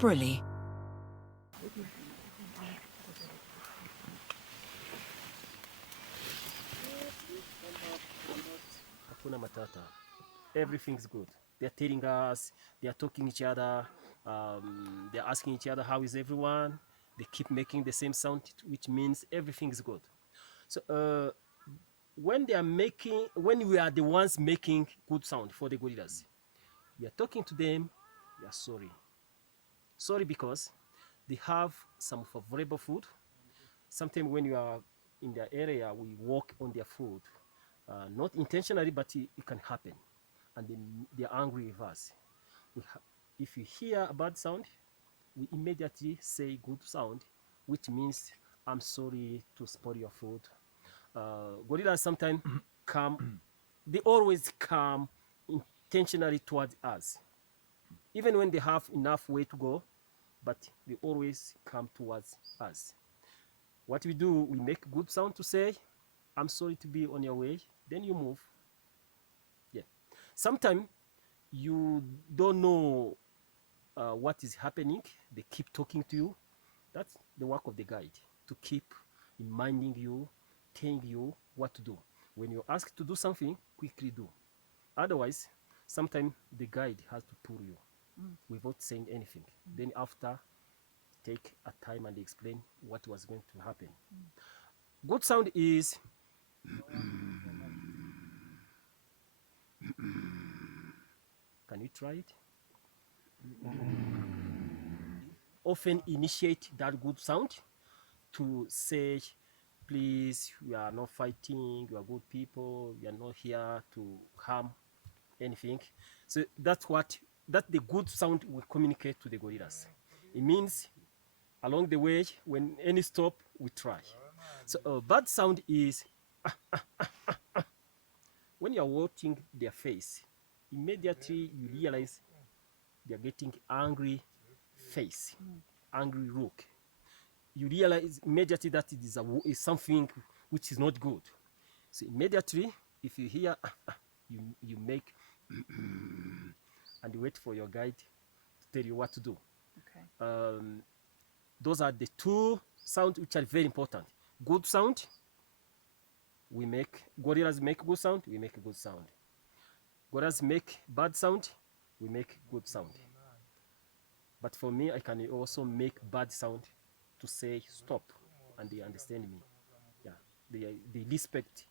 properly. Hakuna matata. Everything's good. They're telling us, they're talking each other, they're asking each other, how is everyone? They keep making the same sound, which means everything's good. So when they are making, when we are the ones making good sound for the gorillas, we are talking to them, we are sorry. Sorry because they have some favorable food. Sometimes when you are in their area, we walk on their food. Not intentionally, but it can happen. And then they're angry with us. If you hear a bad sound, we immediately say good sound, which means I'm sorry to spoil your food. Gorillas sometimes come, they always come intentionally towards us, even when they have enough way to go, but they always come towards us. What we do, we make good sound to say, I'm sorry to be on your way, then you move. Yeah. Sometimes you don't know what is happening, they keep talking to you. That's the work of the guide, to keep reminding you, telling you what to do. When you're asked to do something, quickly do. Otherwise, sometimes the guide has to pull you without saying anything. Then after, take a time and explain what was going to happen. Good sound is can you try it? Often initiate that good sound to say, please, we are not fighting, we are good people, we are not here to harm anything. So that the good sound will communicate to the gorillas. It means along the way, when any stop, we try. So bad sound is when you're watching their face, immediately you realize they're getting angry face, angry look. You realize immediately that it is something which is not good. So immediately, if you hear, you make and you wait for your guide to tell you what to do. Okay. Those are the two sounds which are very important. Good sound, we make, gorillas make good sound, we make a good sound. Gorillas make bad sound, we make good sound. But for me, I can also make bad sound to say stop, and they understand me. Yeah, they respect.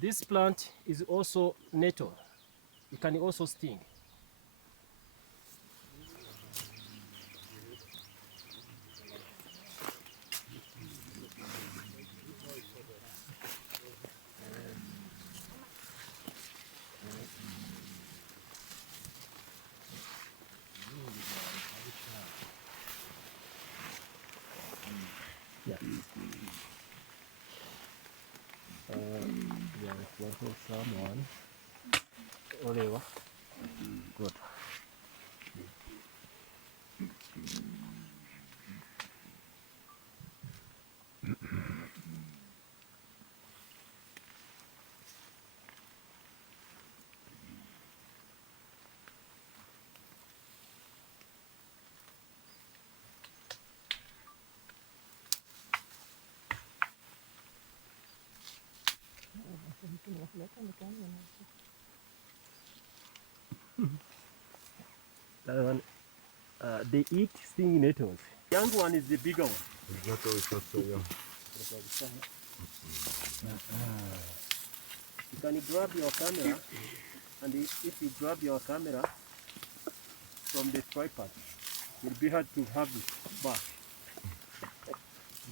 This plant is also nettle. It can also sting. Yeah. Yeah, working someone. Olewa. Good. That one, they eat stinging nettles. Young one is the bigger one. You can grab your camera, and if you grab your camera from the tripod, it'll be hard to have it back.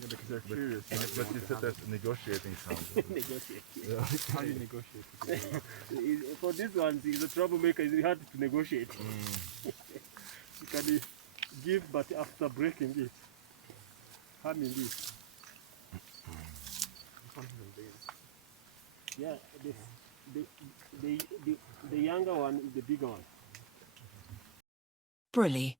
Yeah, because they're curious. But you said that negotiating sound. Negotiate. Yeah. How do you negotiate? For this one, he's a troublemaker. It's hard to negotiate. You can give, but after breaking it, harming it. Yeah, the younger one is the bigger one. Briley.